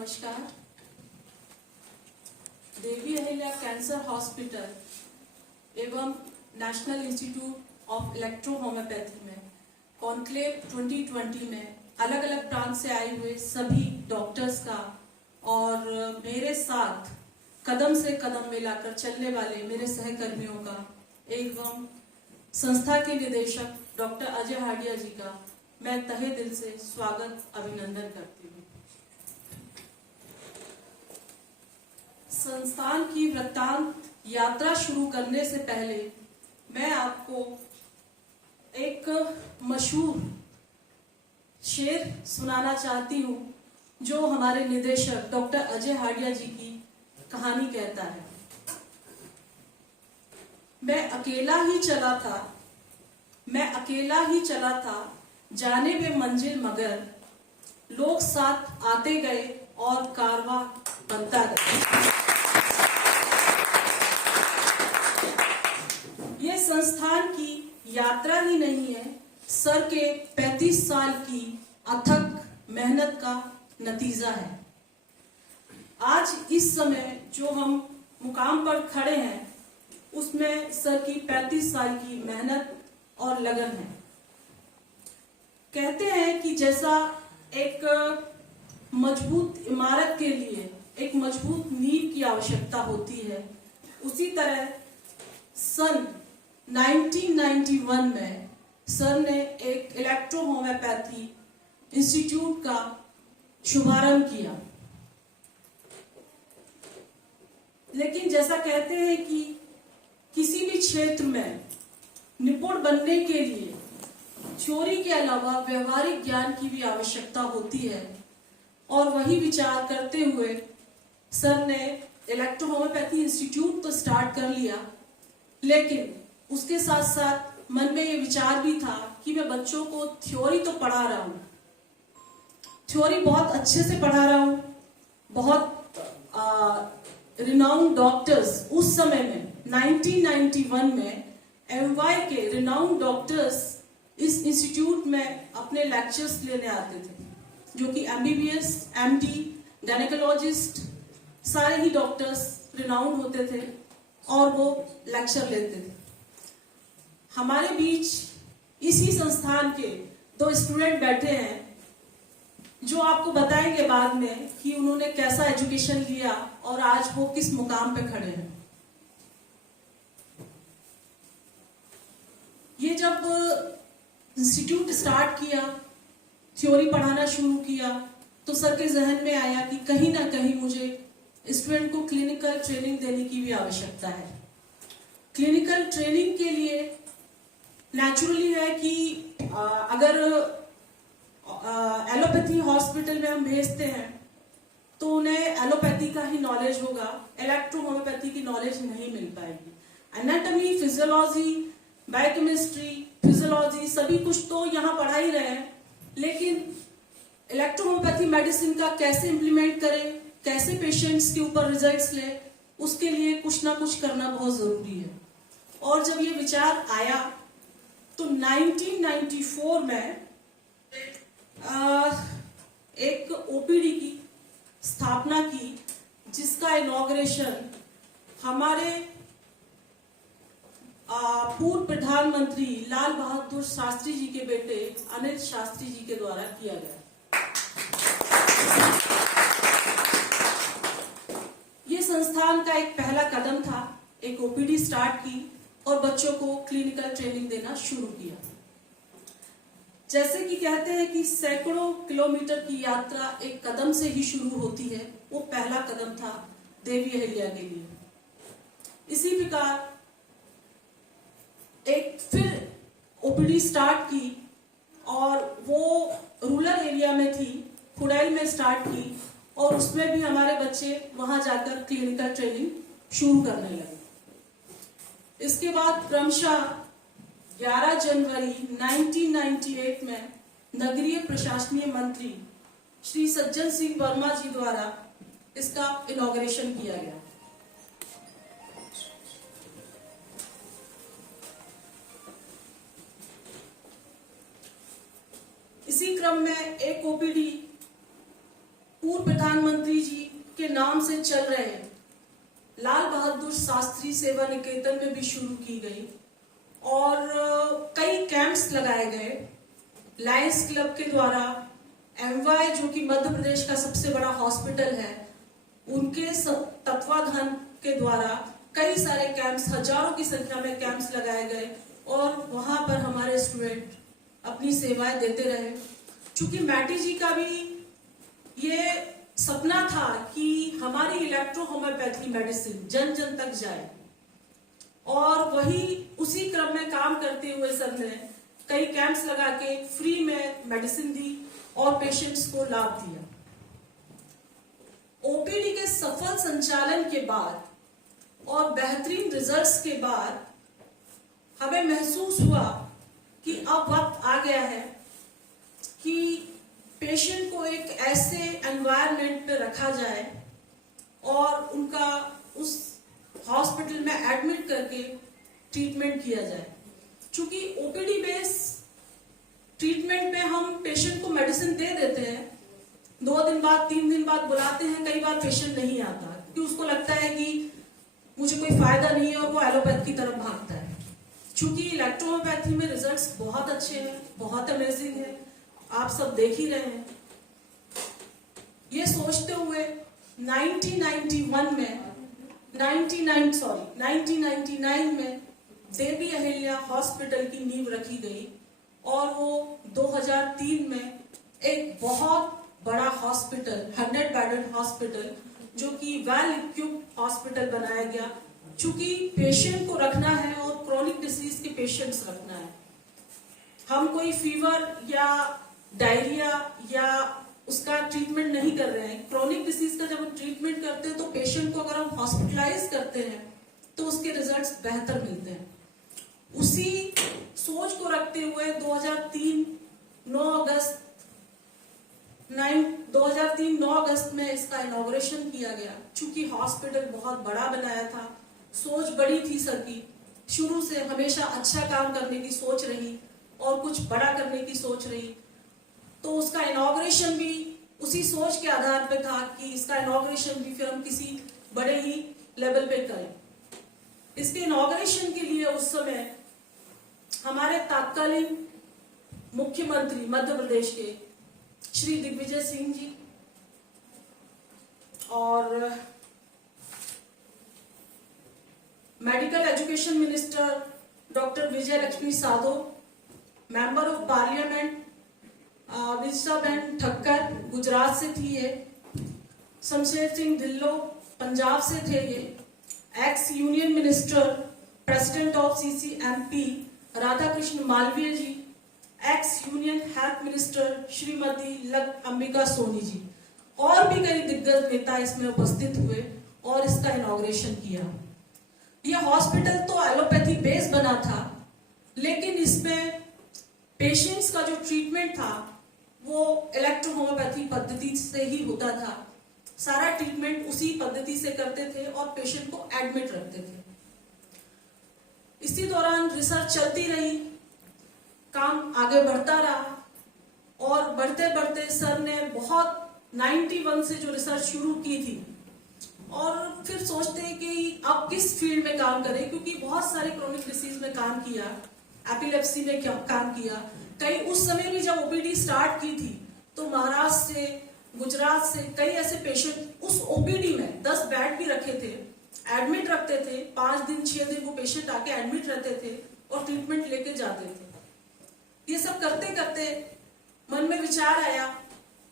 नमस्कार। Devi Ahilya cancer hospital एवं national institute of electro homeopathy में कॉन्क्लेव 2020 में अलग अलग प्रांत से आए हुए सभी डॉक्टर्स का और मेरे साथ कदम से कदम मिलाकर चलने वाले मेरे सहकर्मियों का एवं संस्था के निदेशक डॉक्टर अजय हाडिया जी का मैं तहे दिल से स्वागत अभिनंदन करती हूँ। संस्थान की वृत्तांत यात्रा शुरू करने से पहले मैं आपको एक मशहूर शेर सुनाना चाहती हूँ जो हमारे निदेशक डॉक्टर अजय हाडिया जी की कहानी कहता है। मैं अकेला ही चला था जाने पे मंजिल मगर लोग साथ आते गए और कारवां बनता गया। ये संस्थान की यात्रा ही नहीं है, सर के 35 साल की अथक मेहनत का नतीजा है। आज इस समय जो हम मुकाम पर खड़े हैं उसमें सर की 35 साल की मेहनत और लगन है। कहते हैं कि जैसा एक मजबूत इमारत के लिए एक मजबूत नींव की आवश्यकता होती है, उसी तरह सन 1991 में सर ने एक इलेक्ट्रो होम्योपैथी इंस्टीट्यूट का शुभारंभ किया। लेकिन जैसा कहते हैं कि किसी भी क्षेत्र में निपुण बनने के लिए थ्योरी के अलावा व्यवहारिक ज्ञान की भी आवश्यकता होती है, और वही विचार करते हुए सर ने इलेक्ट्रो होम्योपैथी इंस्टीट्यूट तो स्टार्ट कर लिया, लेकिन उसके साथ साथ मन में ये विचार भी था कि मैं बच्चों को थ्योरी तो पढ़ा रहा हूँ, थ्योरी बहुत अच्छे से पढ़ा रहा हूँ। बहुत रिनाउंड डॉक्टर्स उस समय में 1991 में MY के रिनाउंड डॉक्टर्स इस इंस्टीट्यूट में अपने लेक्चर्स लेने आते थे, जो कि MBBS, MD, गायनेकोलॉजिस्ट सारे ही डॉक्टर्स रिनाउंड होते थे और वो लेक्चर लेते थे। हमारे बीच इसी संस्थान के 2 स्टूडेंट बैठे हैं जो आपको बताएंगे बाद में कि उन्होंने कैसा एजुकेशन लिया और आज वो किस मुकाम पे खड़े हैं। ये जब इंस्टीट्यूट स्टार्ट किया, थ्योरी पढ़ाना शुरू किया, तो सर के जहन में आया कि कहीं ना कहीं मुझे स्टूडेंट को क्लिनिकल ट्रेनिंग देने की भी आवश्यकता है। क्लिनिकल ट्रेनिंग के लिए नेचुरली है कि अगर एलोपैथी हॉस्पिटल में हम भेजते हैं तो उन्हें एलोपैथी का ही नॉलेज होगा, इलेक्ट्रो होम्योपैथी की नॉलेज नहीं मिल पाएगी। एनाटॉमी, फिजियोलॉजी, बायोकेमिस्ट्री, फिजियोलॉजी सभी कुछ तो यहाँ पढ़ा ही रहे हैं, लेकिन इलेक्ट्रो होम्योपैथी मेडिसिन का कैसे इंप्लीमेंट करें, कैसे पेशेंट्स के ऊपर रिजल्ट्स ले, उसके लिए कुछ ना कुछ करना बहुत जरूरी है। और जब ये विचार आया तो 1994 में एक ओपीडी की स्थापना की, जिसका इनॉग्रेशन हमारे पूर्व प्रधानमंत्री लाल बहादुर शास्त्री जी के बेटे अनिल शास्त्री जी के द्वारा किया गया। ये संस्थान का एक पहला कदम था, एक ओपीडी स्टार्ट की और बच्चों को क्लिनिकल ट्रेनिंग देना शुरू किया। जैसे कि कहते हैं कि सैकड़ों किलोमीटर की यात्रा एक कदम से ही शुरू होती है, वो पहला कदम था देवी अहिल्या के लिए। इसी प्रकार एक फिर ओपीडी स्टार्ट की और वो रूरल एरिया में थी, खुड़ैल में स्टार्ट की, और उसमें भी हमारे बच्चे वहां जाकर क्लिनिकल ट्रेनिंग शुरू करने लगे। इसके बाद क्रमशः 11 जनवरी 1998 में नगरीय प्रशासनीय मंत्री श्री सज्जन सिंह वर्मा जी द्वारा इसका इनॉग्रेशन किया गया। इसी क्रम में एक ओपीडी पूर्व प्रधानमंत्री जी के नाम से चल रहे लाल बहादुर शास्त्री सेवा निकेतन में भी शुरू की गई और कई कैंप्स लगाए गए लायंस क्लब के द्वारा। एमवाई जो कि मध्य प्रदेश का सबसे बड़ा हॉस्पिटल है, उनके तत्वाधान के द्वारा कई सारे कैंप्स, हजारों की संख्या में कैंप्स लगाए गए और वहां पर हमारे स्टूडेंट अपनी सेवाएं देते रहे। चूंकि मैटी जी का भी ये सपना था कि हमारी इलेक्ट्रो होम्योपैथी मेडिसिन जन जन तक जाए, और वही उसी क्रम में काम करते हुए सर ने कई कैंप्स लगा के फ्री में मेडिसिन दी और पेशेंट्स को लाभ दिया। ओपीडी के सफल संचालन के बाद और बेहतरीन रिजल्ट्स के बाद हमें महसूस हुआ कि अब वक्त आ गया है कि पेशेंट को एक ऐसे एनवायरनमेंट पे रखा जाए और उनका उस हॉस्पिटल में एडमिट करके ट्रीटमेंट किया जाए। क्योंकि ओपीडी बेस ट्रीटमेंट में हम पेशेंट को मेडिसिन दे देते हैं, 2 दिन बाद 3 दिन बाद बुलाते हैं, कई बार पेशेंट नहीं आता क्योंकि उसको लगता है कि मुझे कोई फायदा नहीं है और वो एलोपैथ की तरफ भागता है। क्योंकि इलेक्ट्रोहोम्योपैथी में रिजल्ट्स बहुत अच्छे हैं, बहुत अमेजिंग है, आप सब देख ही रहे हैं। ये सोचते हुए 1999 में देवी अहिल्या हॉस्पिटल की नींव रखी गई और वो 2003 में एक बहुत बड़ा हॉस्पिटल, 100 बेडेड हॉस्पिटल, जो कि वेल इक्विप्ड हॉस्पिटल बनाया गया। चूंकि पेशेंट को रखना है और क्रोनिक डिसीज के पेशेंट्स रखना है, हम कोई फीवर या डायरिया या उसका ट्रीटमेंट नहीं कर रहे हैं। क्रोनिक डिसीज का जब हम ट्रीटमेंट करते हैं तो पेशेंट को अगर हम हॉस्पिटलाइज करते हैं तो उसके रिजल्ट्स बेहतर मिलते हैं। उसी सोच को रखते हुए 2003 9 अगस्त में इसका इनॉग्रेशन किया गया। चूंकि हॉस्पिटल बहुत बड़ा बनाया था, सोच बड़ी थी सर की, शुरू से हमेशा अच्छा काम करने की सोच रही और कुछ बड़ा करने की सोच रही, तो उसका इनॉग्रेशन भी उसी सोच के आधार पे था कि इसका इनॉग्रेशन भी फिर हम किसी बड़े ही लेवल पे करें। इसके इनॉग्रेशन के लिए उस समय हमारे तत्कालीन मुख्यमंत्री मध्य प्रदेश के श्री दिग्विजय सिंह जी और medical education minister doctor Vijay Lakshmi Sadho, member of parliament Vijayaben Thakkar Gujarat से थी ये, शमशेर सिंह ढिल्लो पंजाब से थे ये, ex union minister president of CCMP Radha Krishna Malviya ji, ex union health minister Shrimati लग अंबिका सोनी जी, और भी कई दिग्गज नेता इसमें उपस्थित हुए और इसका इनॉग्रेशन किया। यह हॉस्पिटल तो एलोपैथी बेस बना था, लेकिन इसमें पेशेंट्स का जो ट्रीटमेंट था वो इलेक्ट्रो होम्योपैथी पद्धति से ही होता था। सारा ट्रीटमेंट उसी पद्धति से करते थे और पेशेंट को एडमिट रखते थे। इसी दौरान रिसर्च चलती रही, काम आगे बढ़ता रहा और बढ़ते बढ़ते सर ने बहुत 91 से जो रिसर्च शुरू की थी और फिर सोचते हैं कि अब किस फील्ड में काम करें, क्योंकि बहुत सारे क्रोनिक डिसीज में काम किया, एपिलेप्सी में काम किया। कई उस समय भी जब ओपीडी स्टार्ट की थी तो महाराष्ट्र से, गुजरात से कई ऐसे पेशेंट उस ओपीडी में 10 बेड भी रखे थे, एडमिट रखते थे, 5 दिन 6 दिन वो पेशेंट आके एडमिट रहते थे और ट्रीटमेंट लेके जाते थे। ये सब करते करते मन में विचार आया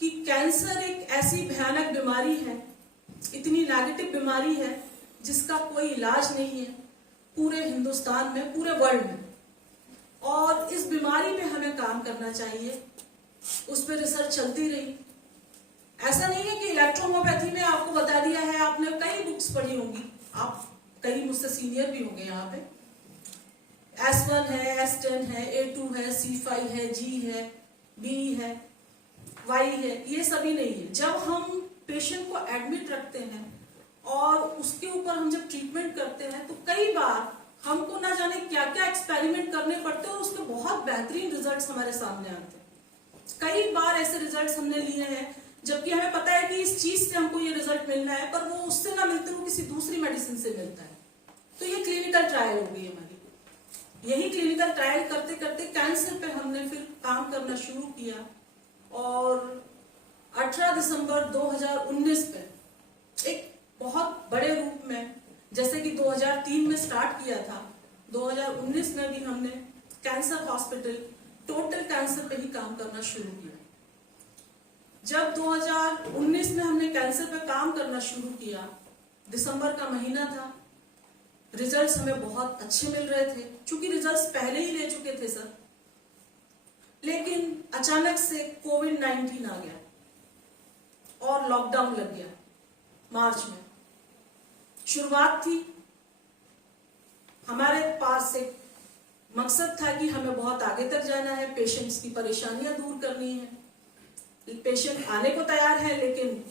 कि कैंसर एक ऐसी भयानक बीमारी है, इतनी नेगेटिव बीमारी है जिसका कोई इलाज नहीं है पूरे हिंदुस्तान में, पूरे वर्ल्ड में, और इस बीमारी पे हमें काम करना चाहिए। उस पर रिसर्च चलती रही। ऐसा नहीं है कि इलेक्ट्रोहोम्योपैथी में आपको बता दिया है, आपने कई बुक्स पढ़ी होंगी, आप कई मुझसे सीनियर भी होंगे यहाँ पे। S1 है, S10 है, A2 है, C5 है, G है, B है, Y है, ये सभी नहीं है। जब हम पेशेंट को एडमिट रखते हैं और उसके ऊपर हम जब ट्रीटमेंट करते हैं तो कई बार हमको ना जाने क्या क्या एक्सपेरिमेंट करने पड़ते हैं और उसके बहुत बेहतरीन रिजल्ट्स हमारे सामने आते हैं। कई बार ऐसे रिजल्ट्स हमने लिए हैं जबकि हमें पता है कि इस चीज से हमको ये रिजल्ट मिलना है, पर वो उससे ना मिलते हुए किसी दूसरी मेडिसिन से मिलता है। तो ये क्लिनिकल ट्रायल हो गई हमारी। यही क्लिनिकल ट्रायल करते करते कैंसर पे हमने फिर काम करना शुरू किया और 18 दिसंबर 2019 पे एक बहुत बड़े रूप में, जैसे कि 2003 में स्टार्ट किया था, 2019 में भी हमने कैंसर हॉस्पिटल टोटल कैंसर पे ही काम करना शुरू किया। जब 2019 में हमने कैंसर पे काम करना शुरू किया, दिसंबर का महीना था, रिजल्ट्स हमें बहुत अच्छे मिल रहे थे, क्योंकि रिजल्ट्स पहले ही ले चुके थे सर। लेकिन अचानक से कोविड-19 आ गया और लॉकडाउन लग गया मार्च में। शुरुआत थी, हमारे पास एक मकसद था कि हमें बहुत आगे तक जाना है, पेशेंट्स की परेशानियां दूर करनी है। पेशेंट आने को तैयार है, लेकिन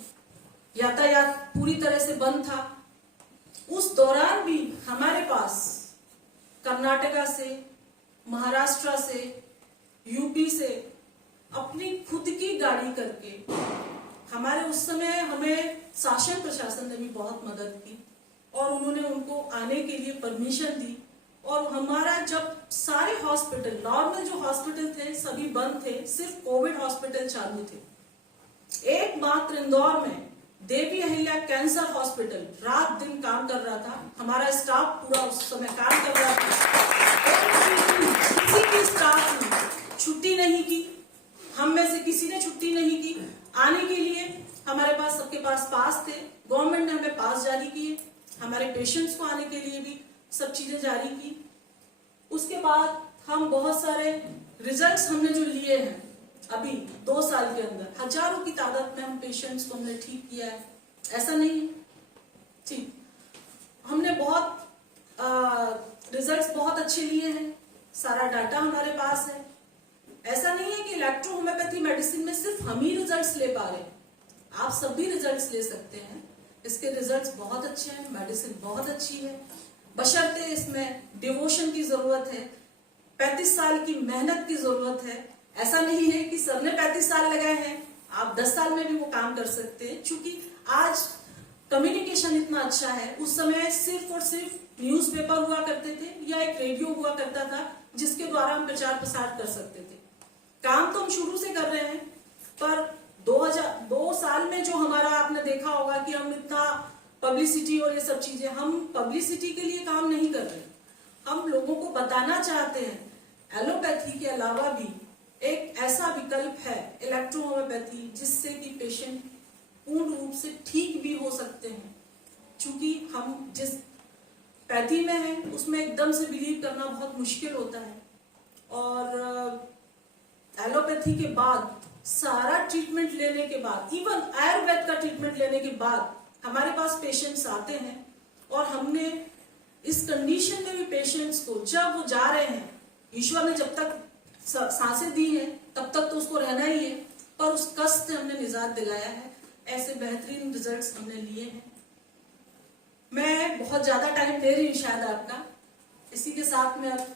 यातायात पूरी तरह से बंद था। उस दौरान भी हमारे पास कर्नाटका से, महाराष्ट्र से, यूपी से अपनी खुद की गाड़ी करके, हमारे उस समय हमें शासन प्रशासन ने भी बहुत मदद की और उन्होंने उनको आने के लिए परमिशन दी। और हमारा जब सारे हॉस्पिटल, नॉर्मल जो हॉस्पिटल थे सभी बंद थे, सिर्फ कोविड हॉस्पिटल चालू थे। एकमात्र इंदौर में देवी अहिल्या कैंसर हॉस्पिटल रात दिन काम कर रहा था। हमारा स्टाफ पूरा उस समय काम कर रहा था। किसी भी स्टाफ ने छुट्टी नहीं की, हम में से किसी ने छुट्टी नहीं की। आने के लिए हमारे पास, सबके पास पास थे, गवर्नमेंट ने हमें पास जारी किए, हमारे पेशेंट्स को आने के लिए भी सब चीजें जारी की। उसके बाद हम बहुत सारे रिजल्ट्स हमने जो लिए हैं अभी 2 साल के अंदर, हजारों की तादाद में हम पेशेंट्स को हमने ठीक किया है, ऐसा नहीं है ठीक। हमने बहुत रिजल्ट्स बहुत अच्छे लिए हैं, सारा डाटा हमारे पास है। ऐसा नहीं है कि इलेक्ट्रो होम्योपैथी मेडिसिन में सिर्फ हम ही रिजल्ट्स ले पा रहे हैं, आप सब भी रिजल्ट्स ले सकते हैं। इसके रिजल्ट्स बहुत अच्छे हैं, मेडिसिन बहुत अच्छी है, बशर्ते इसमें डिवोशन की जरूरत है, 35 साल की मेहनत की जरूरत है। ऐसा नहीं है कि सबने 35 साल लगाए हैं, आप 10 साल में भी वो काम कर सकते हैं। क्योंकि आज कम्युनिकेशन इतना अच्छा है, उस समय सिर्फ और सिर्फ न्यूज़पेपर हुआ करते थे या एक रेडियो हुआ करता था जिसके द्वारा हम प्रचार प्रसार कर सकते थे। काम तो हम शुरू से कर रहे हैं, पर 2 साल में जो हमारा, आपने देखा होगा कि हम इतना पब्लिसिटी और ये सब चीजें, हम पब्लिसिटी के लिए काम नहीं कर रहे, हम लोगों को बताना चाहते हैं एलोपैथी के अलावा भी एक ऐसा विकल्प है इलेक्ट्रो होम्योपैथी, जिससे कि पेशेंट पूर्ण रूप से ठीक भी हो सकते हैं। क्योंकि हम जिस पैथी में है उसमें एकदम से बिलीव करना बहुत मुश्किल होता है, और एलोपैथी के बाद सारा ट्रीटमेंट लेने के बाद, इवन आयुर्वेद का ट्रीटमेंट लेने के बाद हमारे पास पेशेंट्स आते हैं, और हमने इस कंडीशन में भी पेशेंट्स को, जब वो जा रहे हैं, ईश्वर ने जब तक सांसें दी हैं तब तक तो उसको रहना ही है, पर उस कष्ट से हमने निजात दिलाया है। ऐसे बेहतरीन रिजल्ट्स हमने लिए हैं। मैं बहुत ज्यादा टाइम ले रही हूँ शायद आपका, इसी के साथ मैं अब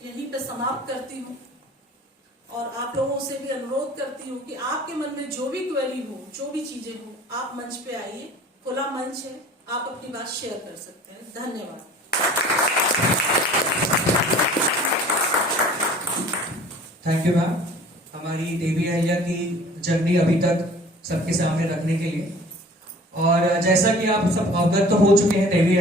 यहीं पे समाप्त करती हूँ और आप लोगों से भी अनुरोध करती हूँ कि आपके मन में जो भी क्वेरी हो, जो भी चीजें हो, आप मंच पे आइए, खुला मंच है, आप अपनी बात शेयर कर सकते हैं। धन्यवाद। थैंक यू मैम, हमारी देवी अहिल्या की जर्नी अभी तक सबके सामने रखने के लिए। और जैसा कि आप सब अवगत तो हो चुके हैं, देवी